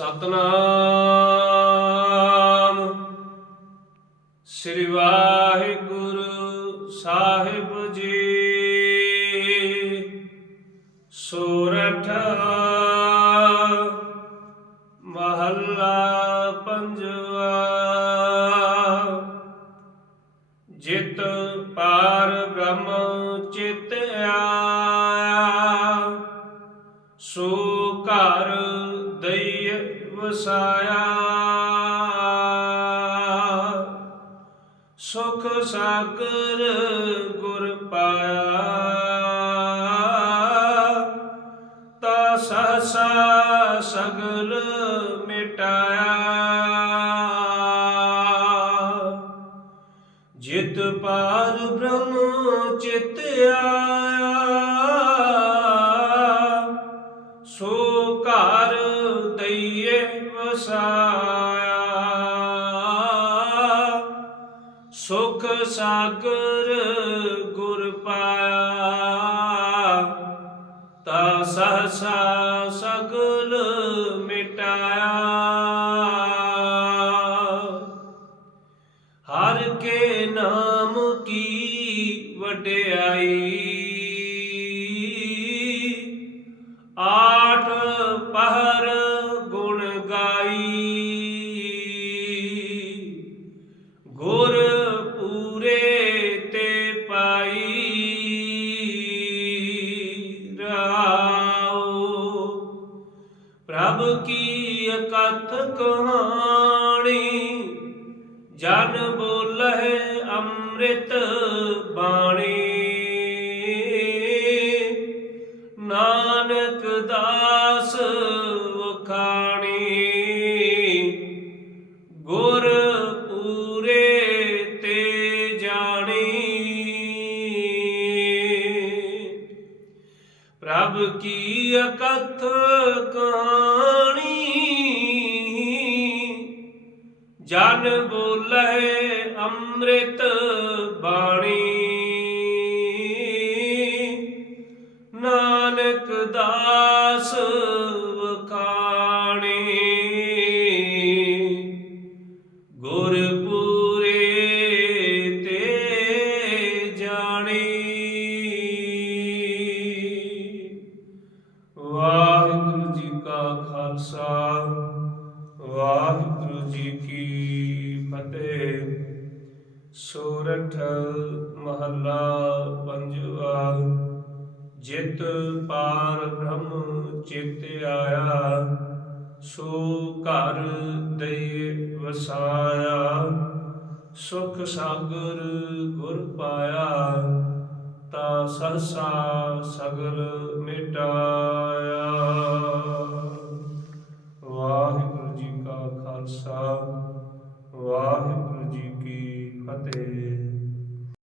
ਸਤਨਾਮ। ਸ੍ਰੀ ਵਾਹਿਗੁਰੂ ਸਾਹਿਬ ਜੀ। ਸੋਰਠ ਮਹੱਲਾ ਪੰਜਵਾ। ਜਿਤ ਪਾਰ ਬ੍ਰਹਮ ਚਿਤ ਆਇਆ ਸੋ ਘਰ ਦਈ ਵਸਾਇਆ। ਸੁਖ ਸਾਗਰ ਗੁਰ ਪਾਇਆ। ਤਾ ਸਹਸਾ ਸਗਲ ਮਿਟਾਇਆ। ਜਿਤ ਪਾਰ ਬ੍ਰਹਮ ਚਿਤ ਆਇਆ। ਸੁਖ ਸਾਗਰ ਗੁਰ ਪਾਇਆ, ਤਾ ਸਹਸਾ ਸਗਲ ਮਿਟਾਇਆ। ਹਰ ਕੇ ਨਾਮ ਕੀ ਵਡਿਆਈ, ਆਠ ਪਹਰ ਗੁਣ ਗਾਈ। ਗੁਰ ਪ੍ਰਭ ਕੀ ਅਕਥ ਕਹਾਣੀ? ਜਨ ਬੋਲਹਿ ਅੰਮ੍ਰਿਤ ਬਾਣੀ। ਨਾਨਕ ਦਾ ਕੀ ਅਕਥ ਕਹਾਣੀ? ਜਨ ਬੋਲੇ ਅੰਮ੍ਰਿਤ ਬਾਣੀ। ਨਾਨਕ ਦਾਸ ਖਾਲਸਾ, ਵਾਹਿਗੁਰੂ ਜੀ ਕੀ ਫਤਿਹ। ਸੂਰਠ ਮਹੱਲਾ ਪੰਜਵਾ, ਜਿਤ ਪਾਰ ਬ੍ਰਹਮ ਚਿਤ ਆਇਆ, ਸੋ ਘਰ ਦੇ ਵਸਾਇਆ, ਸੁਖ ਸਾਗਰ ਗੁਰ ਪਾਇਆ, ਤਾ ਸਹਸਾ ਸਗਲ ਮਿਟਾਇਆ।